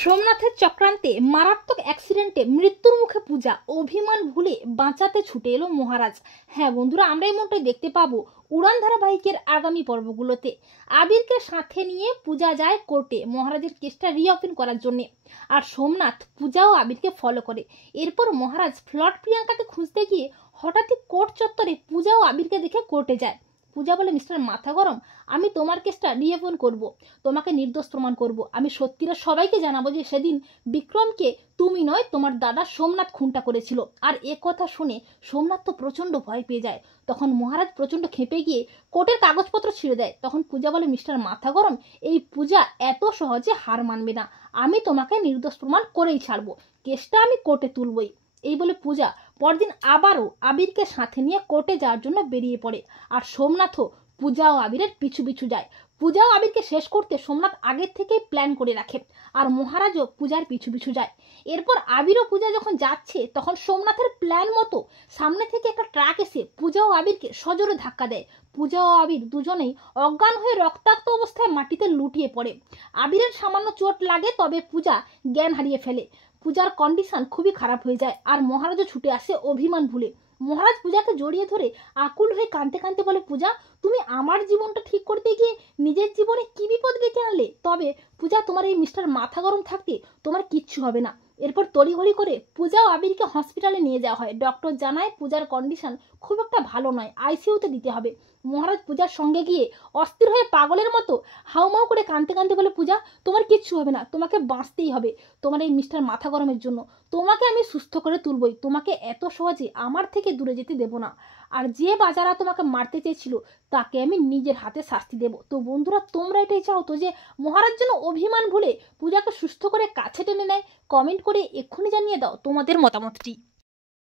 সোমনাথের চক্রান্তে মারাত্মক অ্যাক্সিডেন্টে মৃত্যুর মুখে পূজা, অভিমান ভুলে বাঁচাতে ছুটে এলো মহারাজ। হ্যাঁ বন্ধুরা, আমরা এমনটাই দেখতে পাবো উড়ান ধারাবাহিকের আগামী পর্বগুলোতে। আবিরকে সাথে নিয়ে পূজা যায় কোর্টে মহারাজের কেসটা রিওপেন করার জন্য। আর সোমনাথ পূজা ও আবিরকে ফলো করে। এরপর মহারাজ ফ্লট প্রিয়াঙ্কাকে খুঁজতে গিয়ে হঠাৎই কোর্ট চত্বরে পূজা ও আবিরকে দেখে কোর্টে যায়। পূজা বলে, মিস্টার মাথা গরম, আমি তোমার কেসটা রিওপেন করব, তোমাকে নির্দোষ প্রমাণ করব। আমি সত্যিটা সবাইকে জানাবো যে সেদিন বিক্রমকে তুমি নয় তোমার দাদা সোমনাথ খুনটা করেছিল। আর এ কথা শুনে সোমনাথ তো প্রচন্ড ভয় পেয়ে যায়। তখন মহারাজ প্রচন্ড খেপে গিয়ে কোর্টের কাগজপত্র ছিঁড়ে দেয়। তখন পূজা বলে, মিস্টার মাথা গরম, এই পূজা এত সহজে হার মানবে না, আমি তোমাকে নির্দোষ প্রমাণ করেই ছাড়বো, কেসটা আমি কোর্টে তুলবই। এই বলে পূজা পরদিন আবারও আবিরকে সাথে নিয়ে কোর্টে যাওয়ার জন্য বেরিয়ে পড়ে। আর সোমনাথও পূজা ও আবিরের পিছু পিছু যায়। পূজা ও আবিরকে শেষ করতে সোমনাথ আগের থেকেই প্ল্যান করে রাখে। আর মহারাজও পূজার পিছু পিছু যায়। এরপর আবির ও পূজা যখন যাচ্ছে তখন সোমনাথের প্ল্যান মতো সামনে থেকে একটা ট্রাক এসে পূজা ও আবিরকে সজোরে ধাক্কা দেয়। পূজা ও আবির দুজনেই অজ্ঞান হয়ে রক্তাক্ত অবস্থায় মাটিতে লুটিয়ে পড়ে। আবিরের সামান্য চোট লাগে, তবে পূজা জ্ঞান হারিয়ে ফেলে। পূজার কন্ডিশন খুবই খারাপ হয়ে যায়। আর মহারাজও ছুটে আসে অভিমান ভুলে। মহারাজ পূজাকে জড়িয়ে ধরে আকুল হয়ে কাঁদতে কাঁদতে বলে, পূজা তুমি আমার জীবনটা ঠিক করতে গিয়ে নিজের জীবনে কি বিপদ ডেকে আনলে। তবে পূজা, তোমার এই মিস্টার মাথা গরম থাকতে তোমার কিচ্ছু হবে না। এরপর তড়িঘড়ি করে পূজা ও আবিরকে হসপিটালে নিয়ে যাওয়া হয়। ডক্টর জানায় পূজার কন্ডিশন খুব একটা ভালো নয়, আইসিইউতে দিতে হবে। মহারাজ পূজার সঙ্গে গিয়ে অস্থির হয়ে পাগলের মতো হাউমাউ করে কাঁদতে কাঁদতে বলে, পূজা তোমার কিচ্ছু হবে না, তোমাকে বাঁচতেই হবে তোমার এই মিস্টার মাথা গরমের জন্য। তোমাকে আমি সুস্থ করে তুলবই, তোমাকে এত সহজে আমার থেকে দূরে যেতে দেব না। আর যে বাজারা তোমাকে মারতে চেয়েছিল তাকে আমি নিজের হাতে শাস্তি দেব। তো বন্ধুরা, তোমরা এটাই চাও তো যে মহারাজ যেন অভিমান ভুলে পূজাকে সুস্থ করে কাছে টেনে নেয়? কমেন্ট করে এক্ষুনি জানিয়ে দাও তোমাদের মতামতটি।